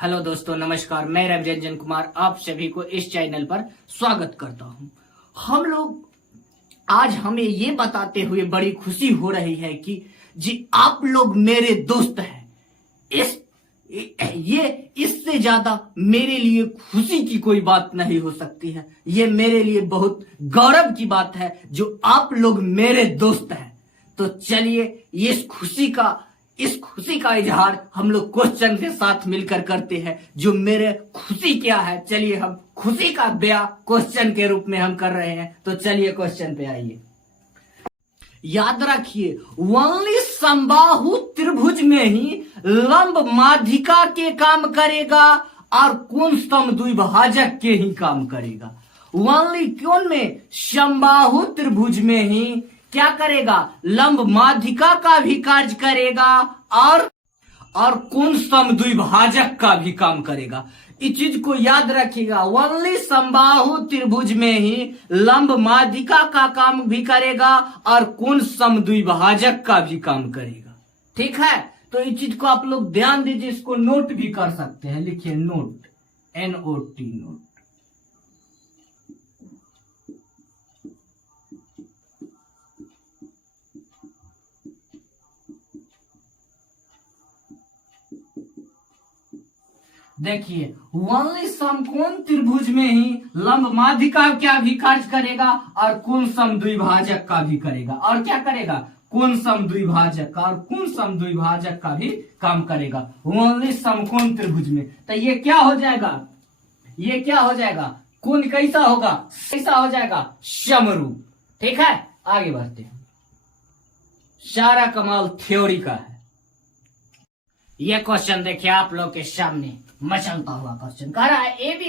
Hello दोस्तों, नमस्कार। मैं रविरंजन कुमार आप सभी को इस चैनल पर स्वागत करता हूं। हम लोग आज हमें ये बताते हुए बड़ी खुशी हो रही है कि जी आप लोग मेरे दोस्त हैं। इस ये इससे ज्यादा मेरे लिए खुशी की कोई बात नहीं हो सकती है। ये मेरे लिए बहुत गौरव की बात है जो आप लोग मेरे दोस्त हैं। तो चलिए इस खुशी का इजहार हम लोग क्वेश्चन के साथ मिलकर करते हैं। जो मेरे खुशी क्या है, चलिए हम खुशी का बयां क्वेश्चन के रूप में हम कर रहे हैं। तो चलिए क्वेश्चन पे आइए। याद रखिए, ओनली समबाहु त्रिभुज में ही लंब माध्यिका के काम करेगा और कोण समद्विभाजक के ही काम करेगा। ओनली कौन में? समबाहु त्रिभुज में ही क्या करेगा? लंब माध्यिका का भी कार्य करेगा और कोण समद्विभाजक का भी काम करेगा। इस चीज को याद रखिएगा। ओनली समबाहु त्रिभुज में ही लंब माध्यिका का काम भी करेगा और कोण समद्विभाजक का भी काम करेगा। ठीक है, तो इस चीज को आप लोग ध्यान दीजिए। इसको नोट भी कर सकते हैं। लिखिए नोट, NOT, नोट। देखिए, ओनली समकोण त्रिभुज में ही लंब माध्यिका क्या भी कार्य करेगा और कोण समद्विभाजक का भी करेगा। और क्या करेगा? कोण समद्विभाजक का और कोण समद्विभाजक का भी काम करेगा ओनली समकोण त्रिभुज में। तो ये क्या हो जाएगा? ये क्या हो जाएगा? कोण कैसा होगा? कैसा हो जाएगा? समरूप। ठीक है, आगे बढ़ते हैं। सारा कमाल थ्योरी का है। ये क्वेश्चन देखिए आप लोग के सामने, मचलता हुआ क्वेश्चन कह रहा है ए बी।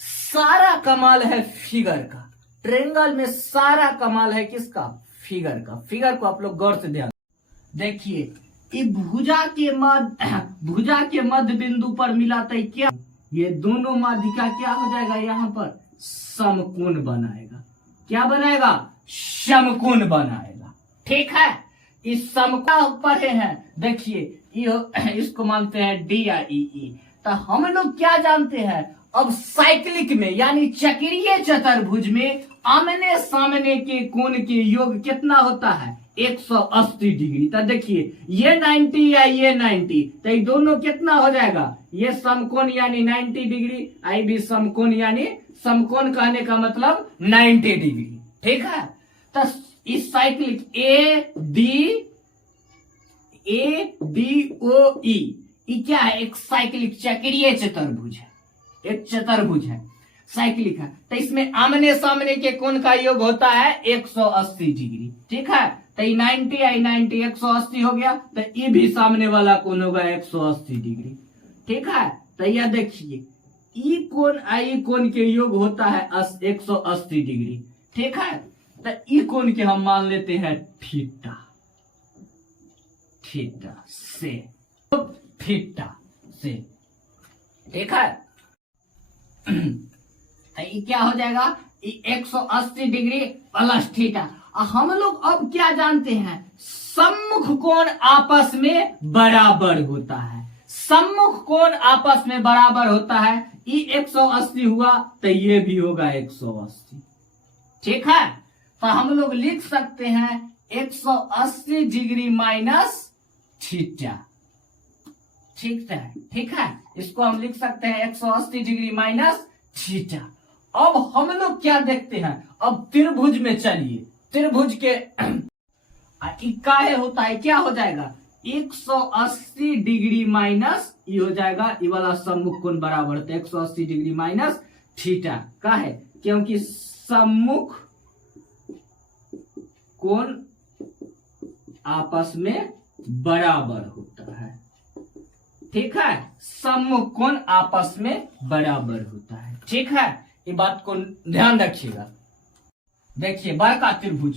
सारा कमाल है फिगर का। ट्रेंगल में सारा कमाल है किसका? फिगर का। फिगर को आप लोग गौर से ध्यान देखिए। भुजा के मध्य बिंदु पर मिलाते क्या? ये दोनों माध्यिका क्या हो जाएगा? यहाँ पर समकोण बनाएगा। क्या बनाएगा? समकोण बनाएगा। ठीक है, इस समकोण पर है। देखिए इसको मानते हैं डी या ई। तो हम लोग क्या जानते हैं? अब साइक्लिक में यानी चक्रीय चतुर्भुज में आमने सामने के कोण के योग कितना होता है? 180 डिग्री। तो देखिए ये 90 या ये 90, तो ये दोनों कितना हो जाएगा? ये समकोण यानी 90 डिग्री, आई भी समकोण यानी समकोण कहने का मतलब 90 डिग्री। ठीक है, तो इस साइक्लिक ADOE क्या है? एक साइक्लिक चक्रीय चतुर्भुज है। एक चतुर्भुज है, साइक्लिक है। तो इसमें आमने सामने के कोण का योग होता है 180 डिग्री। ठीक है, तो ये 90 आई 90 180 हो गया। तो ये भी सामने वाला कोण होगा 180 डिग्री। ठीक है, तो यह देखिए ई कोण आई कोण के योग होता है 180 डिग्री। ठीक है, तो ई कोण के हम मान लेते हैं थीटा। थीटा से ठीक है। ये क्या हो जाएगा? 180 डिग्री प्लस थीटा। हम लोग अब क्या जानते हैं? सम्मुख कोण आपस में बराबर होता है। सम्मुख कोण आपस में बराबर होता है। ये 180 हुआ तो ये भी होगा 180। ठीक है, तो हम लोग लिख सकते हैं 180 डिग्री माइनस थीटा। ठीक है, इसको हम लिख सकते हैं 180 डिग्री माइनस थीटा। अब हम लोग क्या देखते हैं? अब त्रिभुज में चलिए। त्रिभुज के इकाई होता है, क्या हो जाएगा? 180 डिग्री माइनस ये हो जाएगा। ये वाला सम्मुख कोण बराबर होता है 180 डिग्री माइनस थीटा का है, क्योंकि सम्मुख कोण आपस में बराबर होता है। ठीक है, सम्मुख कोण आपस में बराबर होता है। ठीक है, ये बात को ध्यान रखिएगा। देखिए बड़का त्रिभुज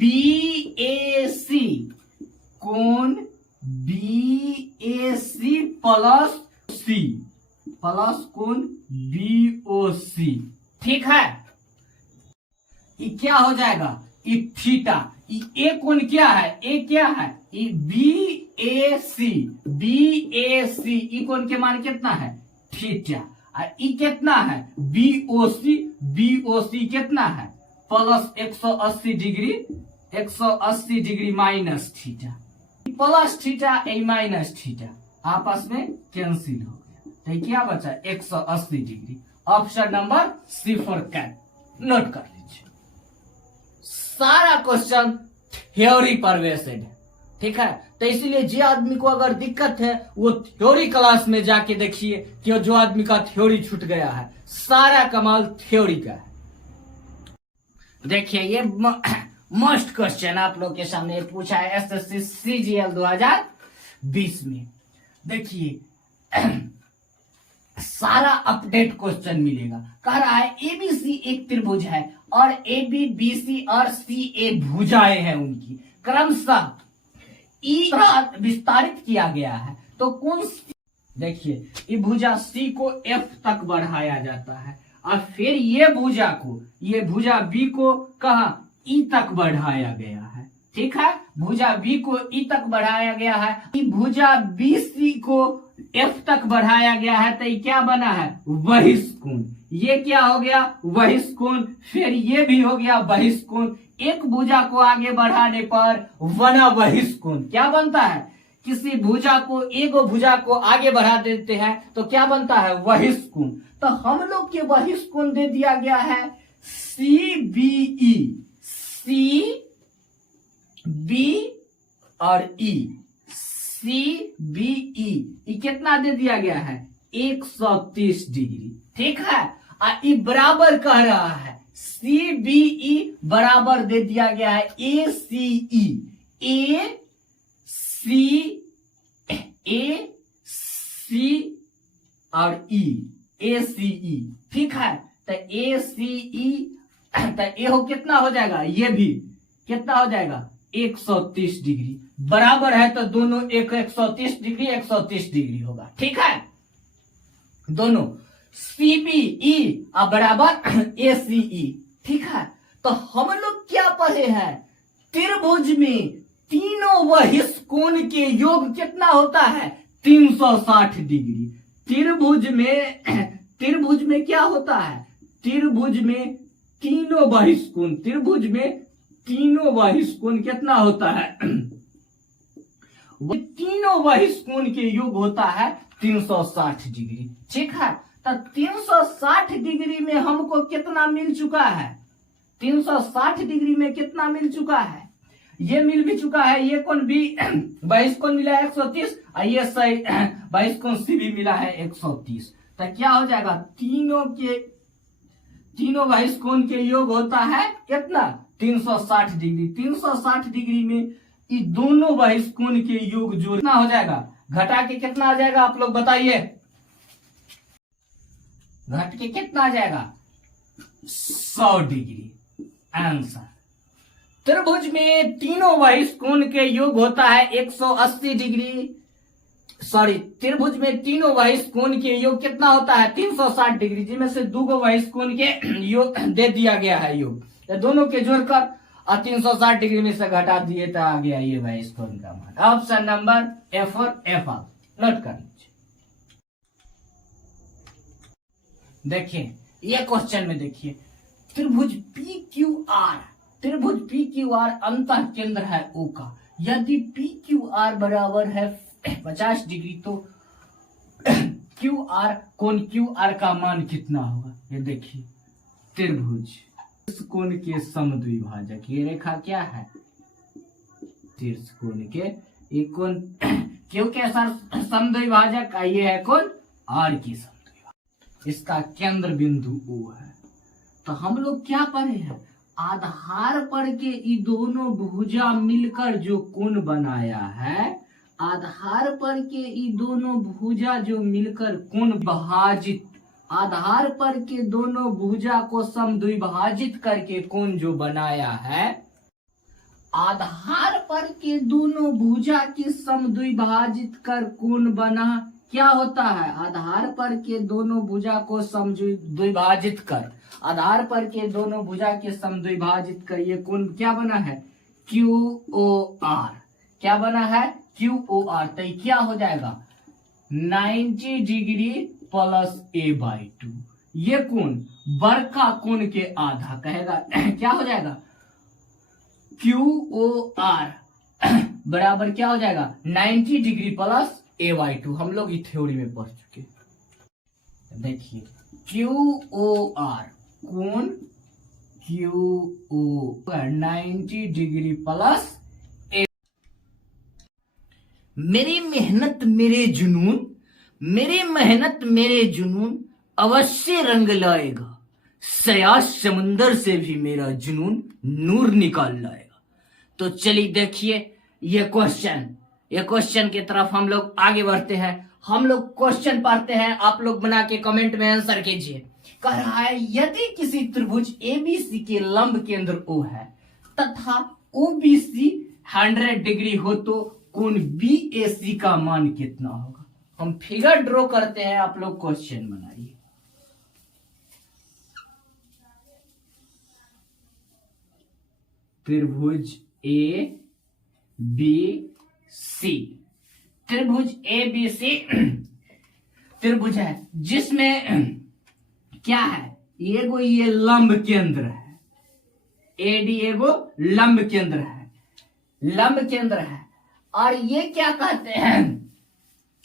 BAC, कोण BAC प्लस C प्लस कोण BOC। ठीक है, ये क्या हो जाएगा? ई थीटा, ए कोण क्या है, ए क्या है, ई बी ए सी, ई कोण के मान कितना है थीटा, और ई कितना है बी ओ सी कितना है plus 180 degree, 180 degree minus theta, plus theta A minus theta आपस में कैंसिल हो गया, तो क्या बचा 180 degree. Option number C for cat, note कर लीजिए। सारा क्वेश्चन थ्योरी पर बेस्ड है, ठीक है, तो इसीलिए जो आदमी को अगर दिक्कत है वो थ्योरी क्लास में जाके देखिए कि जो आदमी का थ्योरी छूट गया है, सारा कमाल थ्योरी का है। देखिए ये मोस्ट क्वेश्चन आप लोग के सामने पूछा है एसएससी सीजीएल 2020 में। देखिए सारा अपडेट क्वेश्चन मिलेगा। कह रहा है एबीसी एक त्रिभुज है और एबी बीसी और सीए भुजाएं हैं, उनकी क्रमशः ई विस्तारित किया गया है, तो कौन, देखिए ये भुजा सी को एफ तक बढ़ाया जाता है और फिर ये भुजा बी को कहा ई तक बढ़ाया गया है, ठीक है, भुजा बी को ई तक बढ़ाया गया है, भुजा बी सी को एफ तक बढ़ाया गया है, तो ये क्या बना है बहिष्कोण, ये क्या हो गया बहिष्कोण, फिर ये भी हो गया बहिष्कोण, एक भुजा को आगे बढ़ाने पर बना बहिष्कोण, क्या बनता है, किसी भुजा को एक भुजा को आगे बढ़ा देते हैं तो क्या बनता है बहिष्कोण, तो हम लोग के बहिष्कोण दे दिया गया है सी बी और ई, सी बी ई कितना दे दिया गया है 130 डिग्री, ठीक है, और ई बराबर कह रहा है सी बी ई बराबर दे दिया गया है ए सी और ई, ए सी ई, ठीक है, तो ए सी ई, तो ए हो कितना हो जाएगा, ये भी कितना हो जाएगा 130 डिग्री, बराबर है तो दोनों 130 डिग्री 130 डिग्री होगा, ठीक है, दोनों सीबीई बराबर एसीई, ठीक है। तो हम लोग क्या पढ़े हैं, त्रिभुज में तीनों बहिष्कोण के योग कितना होता है 360 डिग्री, त्रिभुज में क्या होता है, त्रिभुज में तीनों बहिष्कोण कितना होता है तीनों बहिष्कोण के योग होता है 360 डिग्री, ठीक है, तो 360 डिग्री में हमको कितना मिल चुका है, 360 डिग्री में कितना मिल चुका है, ये मिल भी चुका है, ये कोण भी बहिष्कोण मिला है 130 और ये सही बहिष्कोण सी भी मिला है 130, तो क्या हो जाएगा तीनों बहिष्कोण के योग होता है कितना 360 डिग्री, 360 डिग्री में ये दोनों बहिष्कोण के योग जो कितना हो जाएगा, घटा के कितना आ जाएगा आप लोग बताइए, घट के कितना आ जाएगा 100 डिग्री आंसर। त्रिभुज में तीनों बहिष्कोण के योग होता है 180 डिग्री, सॉरी, त्रिभुज में तीनों बहिष्कोण के योग कितना होता है 360 डिग्री, जिसमें से दो बहिष्कोण के योग दे दिया गया है योग, तो दोनों के जोड़कर और 360 डिग्री में से घटा दिए तो आ गया ये बहिष्कोण का मान। ऑप्शन नंबर एफ और एफ आर नोट कर लीजिए। देखिए ये क्वेश्चन में देखिए त्रिभुज पी क्यू आर अंतः केंद्र है ओ का, यदि पी क्यू आर बराबर है 50 डिग्री तो क्यू आर कोण क्यू आर का मान कितना होगा, ये देखिए त्रिभुज इस कोण के समद्विभाजक, ये रेखा क्या है शीर्ष कोण के एक कोण क्यू के समद्विभाजक, ये है कोण आर की समद्विभाजक, इसका केंद्र बिंदु ओ है। तो हम लोग क्या पढ़े हैं, आधार पर के ये दोनों भुजा मिलकर जो कोण बनाया है, आधार पर के ये दोनों भुजा जो मिलकर कोण विभाजित, आधार पर के दोनों भुजा को समद्विभाजित करके कोण जो बनाया है, आधार पर के दोनों भुजा की समद्विभाजित कर कोण बना क्या होता है, आधार पर के दोनों भुजा को समद्विभाजित कर, आधार पर के दोनों भुजा के समद्विभाजित कर ये कौन क्या बना है, QOR, क्या बना है, QOR। तो ये क्या हो जाएगा 90 डिग्री प्लस a/2, ये कोण बड़का कोण के आधा कहेगा क्या हो जाएगा QOR बराबर क्या हो जाएगा 90 डिग्री प्लस a/2। हम लोग इस थ्योरी में पढ़ चुके। देखिए QOR कोण QOR 90 डिग्री प्लस a। मेरी मेहनत मेरे जुनून, मेरी मेहनत मेरे जुनून अवश्य रंग लाएगा, सया समुंदर से भी मेरा जुनून नूर निकाल लाएगा। तो चलिए देखिए ये क्वेश्चन की तरफ हम लोग आगे बढ़ते हैं। हम लोग क्वेश्चन पढ़ते हैं, आप लोग बना के कमेंट में आंसर कीजिए। कह रहा है यदि किसी त्रिभुज ABC के लंब केंद्र O है तथा OBC 100 डिग्री हो तो कोण BAC का मान कितना होगा। हम फिगर ड्रॉ करते हैं, आप लोग क्वेश्चन बनाइए। त्रिभुज ABC, त्रिभुज ABC त्रिभुज है जिसमें क्या है, एगो ये लंब केंद्र है, AD एगो लंब केंद्र है, लंब केंद्र है। और ये क्या कहते हैं,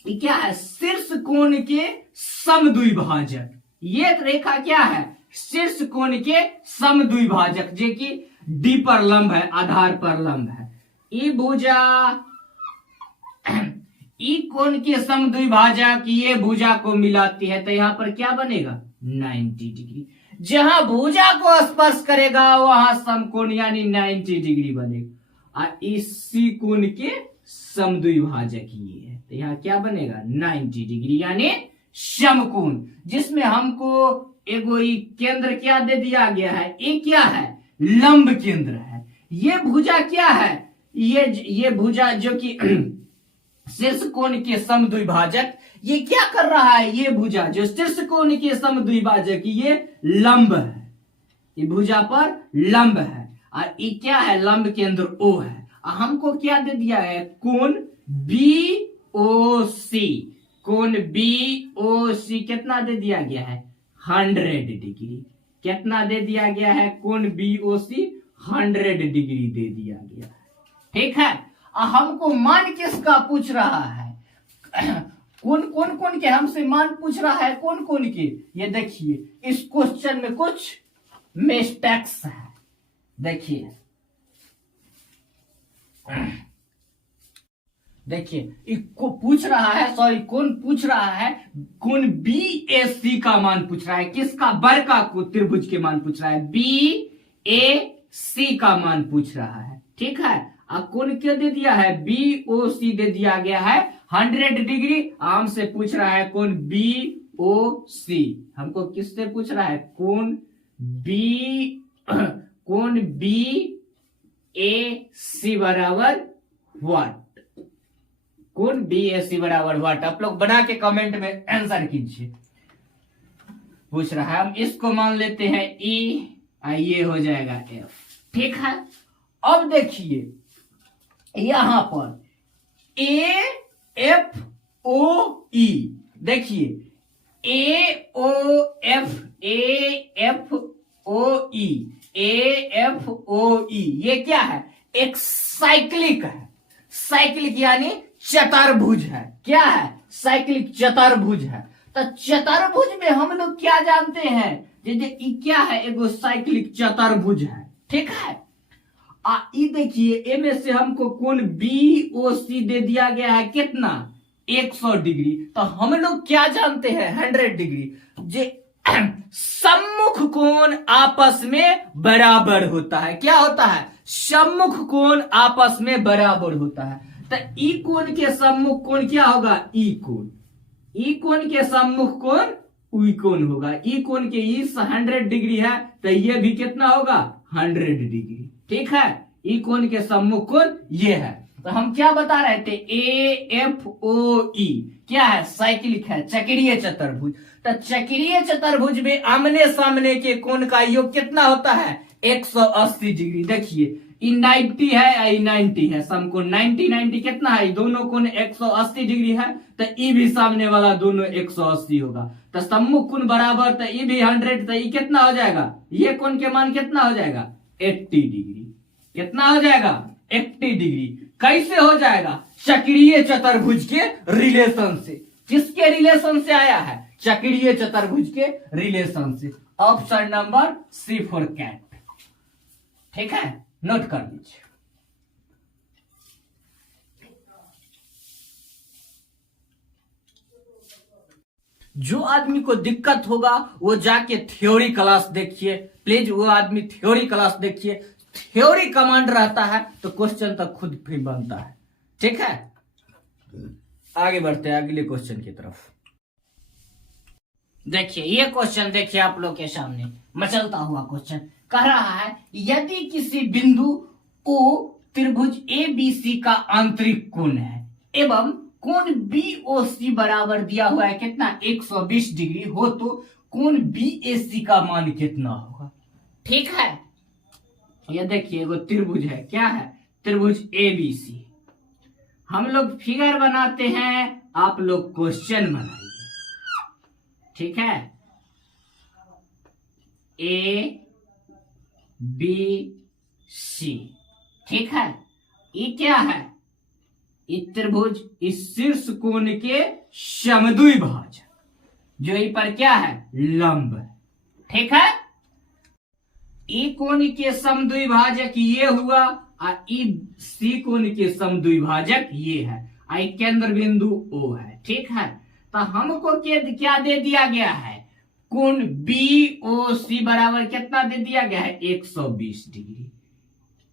ये क्या है, शीर्ष कोण के समद्विभाजक। ये रेखा क्या है, शीर्ष कोण के समद्विभाजक, जो कि D पर लंब है, आधार पर लंब है। ई भुजा ई कोण के समद्विभाजक ये भुजा को मिलाती है, तो यहां पर क्या बनेगा 90 डिग्री। जहां भुजा को स्पर्श करेगा वहां समकोण यानी 90 डिग्री बनेगा। और इसी कोण के समद्विभाजक ये है, तो यहाँ क्या बनेगा 90 डिग्री यानी समकोण। जिसमें हमको एगो केंद्र क्या दे दिया गया है, ये क्या है लंब केंद्र है। ये भुजा क्या है, ये भुजा जो कि शीर्ष कोण के समद्विभाजक, ये क्या कर रहा है, ये भुजा जो शीर्ष कोण के समद्विभाजक ये लंब है, ये भुजा पर लंब है। और ये क्या है लंब केंद्र O है। हमको क्या दे दिया है कोण BOC, कोण BOC कितना दे दिया गया है 100 डिग्री। कितना दे दिया गया है कोण BOC 100 डिग्री दे दिया गया है, ठीक है। हमको मान किसका पूछ रहा है, कौन के हमसे मान पूछ रहा है, कौन के। ये देखिए इस क्वेश्चन में कुछ मिस्टेक्स है, देखिए इसको पूछ रहा है, सॉरी कौन पूछ रहा है, कौन BAC का मान पूछ रहा है, किसका बड़का को त्रिभुज के मान पूछ रहा है, BAC का मान पूछ रहा है, ठीक है। कौन क्या दे दिया है BOC दे दिया गया है 100 डिग्री। हमसे पूछ रहा है कौन BOC, हमको किससे पूछ रहा है कौन BAC बराबर व्हाट, कौन BAC बराबर व्हाट। आप लोग बना के कमेंट में आंसर कीजिए। पूछ रहा है, हम इसको मान लेते हैं E, ये हो जाएगा F, ठीक है। अब देखिए यहां पर AFOE, देखिए AFOE ये क्या है, एक साइक्लिक है, साइक्लिक यानी चतुर्भुज है। क्या है साइक्लिक चतुर्भुज है। तो चतुर्भुज में हम लोग क्या जानते हैं, जैसे क्या है एगो साइक्लिक चतुर्भुज है, ठीक है। ये देखिए ए में से हमको कोण BOC दे दिया गया है कितना 100 डिग्री। तो हम लोग क्या जानते हैं 100 डिग्री, जे सम्मुख कोण आपस में बराबर होता है। क्या होता है, सम्मुख कोण आपस में बराबर होता है। तो ई कोण के सम्मुख कोण क्या होगा, ई कोण। ई कोण के सम्मुख कोण ई कोण होगा। ई कोण के ई 100 डिग्री है, तो ये भी कितना होगा 100 डिग्री, ठीक है। ई कोण के सम्मुख कोण ये है। तो हम क्या बता रहे थे, AFOE क्या है, साइक्लिक है, चक्रीय चतुर्भुज। तो चक्रीय चतुर्भुज में आमने सामने के कोण का योग कितना होता है, 180 डिग्री। देखिए ई 90 है, ई 90 है, समकोण 90 90 कितना है, दोनों कोण 180 डिग्री है, तो ई भी सामने वाला दोनों 180 होगा। तो सम्मुख कोण बराबर, तो ई भी 100, तो ई कितना हो जाएगा, ये कोण के मान कितना हो जाएगा, 80 डिग्री। कितना हो जाएगा, 80 डिग्री। कैसे हो जाएगा, चक्रीय चतुर्भुज के रिलेशन से। किसके रिलेशन से आया है, चक्रीय चतुर्भुज के रिलेशन से। Option number C for cat. ठीक है, नोट कर लीजिए। जो आदमी को दिक्कत होगा वो जाके थ्योरी क्लास देखिए प्लीज, वो आदमी थ्योरी क्लास देखिए। थ्योरी कमांड रहता है तो क्वेश्चन तक खुद भी बनता है। ठीक है, आगे बढ़ते हैं अगले क्वेश्चन की तरफ। देखिए ये क्वेश्चन देखिए आप लोग के सामने मचलता हुआ क्वेश्चन कह रहा है, यदि किसी बिंदु O त्रिभुज ABC का आंतरिक कोण है एवं कोण BOC बराबर दिया हुआ है कितना, 120 डिग्री हो, तो कोण BAC का मान कितना होगा। ठीक है, ये देखिए वो त्रिभुज है, क्या है, त्रिभुज ABC। हम लोग फिगर बनाते हैं, आप लोग क्वेश्चन बनाइए। ठीक है, ABC। ठीक है, ये क्या है, ये त्रिभुज इस शीर्ष कोण के समद्विभाजक, जो ये पर क्या है, लंब है। ठीक है, ई कोण के समद्विभाजक ये हुआ और ई सी कोण के समद्विभाजक ये है, आई केंद्र बिंदु O है। ठीक है, तो हमको क्या दे दिया गया है, कोण BOC बराबर कितना दे दिया गया है, 120 डिग्री।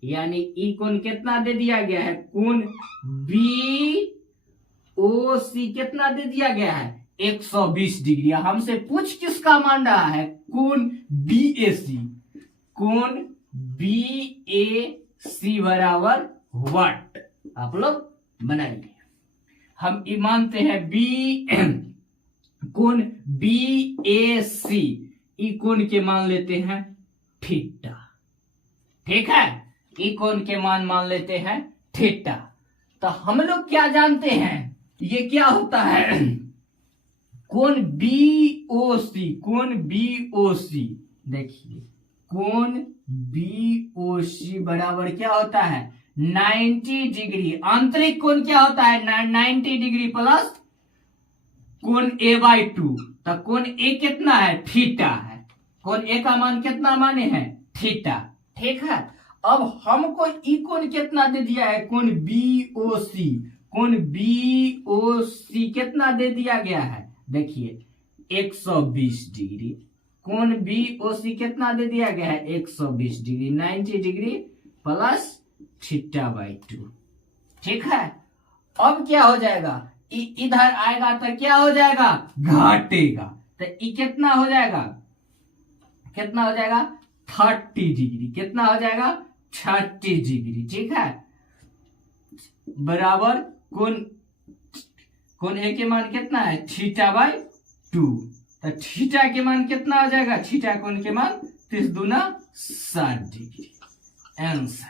यानी ई कोण कितना दे दिया गया है, कोण BOC कितना दे दिया गया है, 120 डिग्री। हमसे पूछ किसका मान रहा है, कोण BAC। कोण BAC बराबर व्हाट, आप लोग बनाइए। हम ये मानते हैं कोण BAC, ई कोण के मान लेते हैं थीटा। ठीक है, ई कोण के मान लेते हैं थीटा। तो हम लोग क्या जानते हैं, ये क्या होता है, कोण BOC। कोण BOC देखिए, कोण BOC बराबर क्या होता है, 90 डिग्री। आंतरिक कोण क्या होता है, 90 डिग्री प्लस कोण A/2। तो कोण A कितना है, थीटा है। कोण A का मान कितना माने हैं, थीटा। ठीक है, अब हमको ई कोण कितना दे दिया है, कोण BOC। कोण BOC कितना दे दिया गया है, देखिए 120 डिग्री। कोण BOC कितना दे दिया गया है, 120 डिग्री, 90 डिग्री प्लस θ/2। ठीक है, अब क्या हो जाएगा, इधर आएगा तो क्या हो जाएगा, घटेगा। तो ई कितना हो जाएगा, कितना हो जाएगा, 30 डिग्री। कितना हो जाएगा, 30 डिग्री। ठीक है, बराबर कोण A के मान कितना है, θ/2। तो थीटा के मान कितना आ जाएगा, थीटा कोण के मान 30 दूना 60 डिग्री। Answer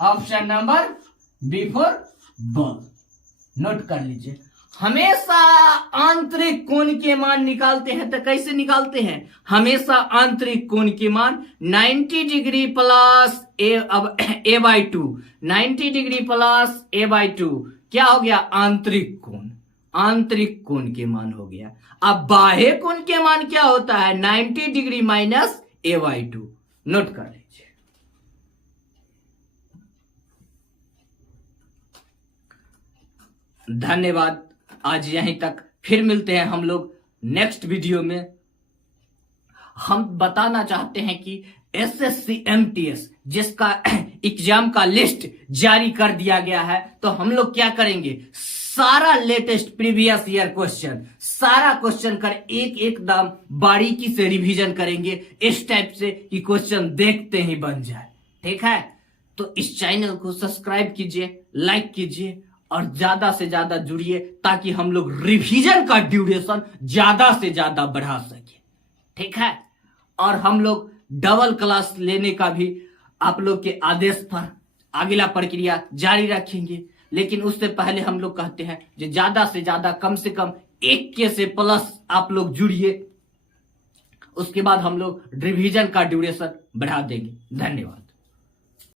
option number B for ball. Note कर लीजिए, हमेशा आंतरिक कोण के मान निकालते हैं तो कैसे निकालते हैं, हमेशा आंतरिक कोण के मान 90 degree plus A/2। 90 degree plus A/2 क्या हो गया, आंतरिक कोण। आंतरिक कोण के मान हो गया। अब बाह्य कोण के मान क्या होता है, 90 डिग्री माइनस A/2। नोट कर लीजिए। धन्यवाद, आज यहीं तक, फिर मिलते हैं हम लोग नेक्स्ट वीडियो में। हम बताना चाहते हैं कि SSC MTS जिसका एग्जाम का लिस्ट जारी कर दिया गया है, तो हम लोग क्या करेंगे, सारा लेटेस्ट प्रीवियस ईयर क्वेश्चन, सारा क्वेश्चन कर एक एकदम बारीकी से रिवीजन करेंगे, इस टाइप से कि क्वेश्चन देखते ही बन जाए। ठीक है, तो इस चैनल को सब्सक्राइब कीजिए, लाइक कीजिए और ज्यादा से ज्यादा जुड़िए, ताकि हम लोग रिवीजन का ड्यूरेशन ज्यादा से ज्यादा बढ़ा सके। ठीक है, और हम लोग डबल क्लास लेने का भी आप लोग के आदेश पर अगला प्रक्रिया जारी रखेंगे। लेकिन उससे पहले हम लोग कहते हैं कि ज्यादा से ज्यादा कम से कम 1K से प्लस आप लोग जुड़िए, उसके बाद हम लोग रिवीजन का ड्यूरेशन बढ़ा देंगे। धन्यवाद।